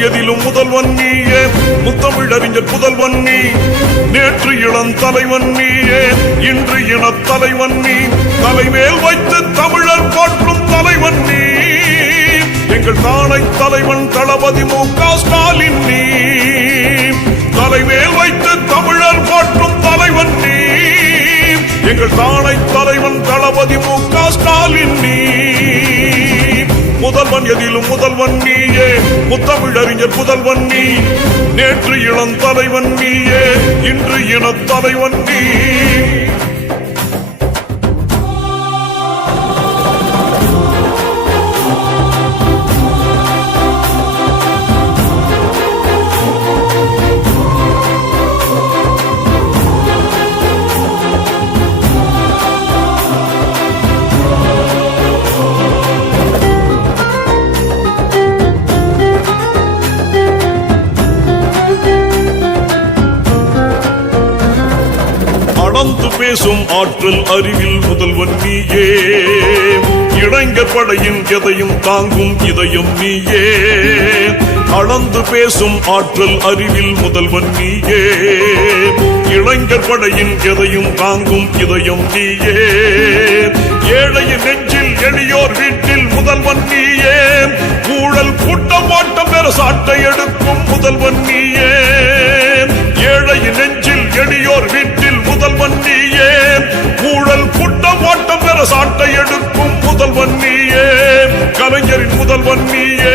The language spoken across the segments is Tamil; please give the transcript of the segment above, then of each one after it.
முதல்வன் எதிலும் முதல்வன் நீயே, முத்தமிழறிஞர் புதல்வன் நீ, நேற்று இளம் தலைவன் நீயே, இன்று இனத் தலைவன் நீ, தலைமேல் வைத்து தமிழர் போற்றும் தலைவன் நீ, எங்கள் தானை தலைவன் தளபதி மு.க. ஸ்டாலின் நீ, தலைமேல் வைத்து தமிழர் போற்றும் தலைவன் நீ, எங்கள் தானை தலைவன் தளபதி மு.க. ஸ்டாலின் நீ, முதல்வன் எதிலும் முதல்வன் நீயே, முத்தமிழறிஞர் புதல்வன் நீ, நேற்று இளம் தலைவன் நீயே, இன்று இனத் தலைவன் நீ. அளந்து பேசும் ஆற்றல் அறிவில் முதல்வன் நீயே, இளைஞர் படையின் எதையும் தாங்கும் இதயம் நீயே, அளந்து பேசும் ஆற்றல் அறிவில் முதல்வன் நீயே, இளைஞர் படையின் எதையும் தாங்கும் இதயம் நீயே, ஏழையின் நெஞ்சில் எளியோர் வீட்டில் முதல்வன் நீயே, ஊழல் கூட்டம் ஓட்டம் பெற சாட்டை எடுக்கும் முதல்வன் நீயே, ஏழையின் நெஞ்சில் எளியோர் வீட்டில் முதல்வன் நீயே, ஊழல் கூட்டம் ஓட்டம் பெற சாட்டை எடுக்கும் முதல்வன் நீயே, கலைஞரின் முதல்வன் நீயே,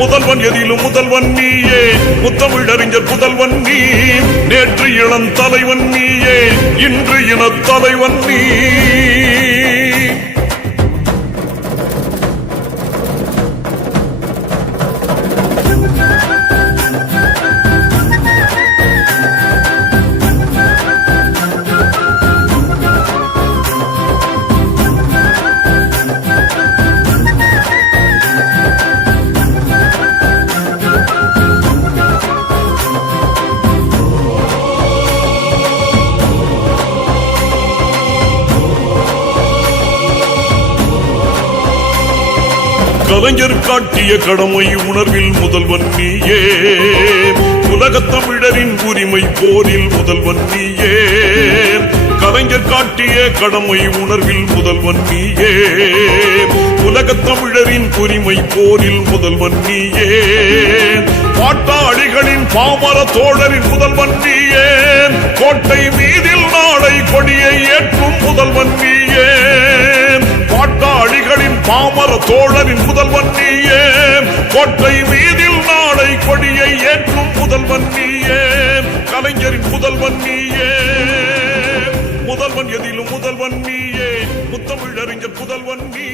முதல்வன் எதிலும் முதல்வன் நீயே, முத்தமிழறிஞர் புதல்வன் நீ, நேற்று இளம் தலைவன் நீயே, இன்று இனத் தலைவன் நீ. கலைஞர் காட்டிய கடமை உணர்வில் முதல்வன் நீயே, உலகத் தமிழரின் உரிமை போரில் முதல்வன் நீயே, கலைஞர் காட்டிய கடமை உணர்வில் முதல்வன் நீயே, உலகத் தமிழரின் உரிமை போரில் முதல்வன் நீயே, பாட்டாளிகளின் பாமர தோழரின் முதல்வன் நீயே, கோட்டை மீதில் நாளை கொடியை ஏற்றும் முதல்வன் நீயே, பாட்டாளிகளின் பாமர தோழரின் முதல்வன் நீயே, கோட்டை மீதில் நாளை கொடியை ஏற்றும் முதல்வன் நீயே, கலைஞரின் முதல்வன் நீயே, முதல்வன் எதிலும் முதல்வன் நீயே, முத்தமிழறிஞர் புதல்வன் நீ.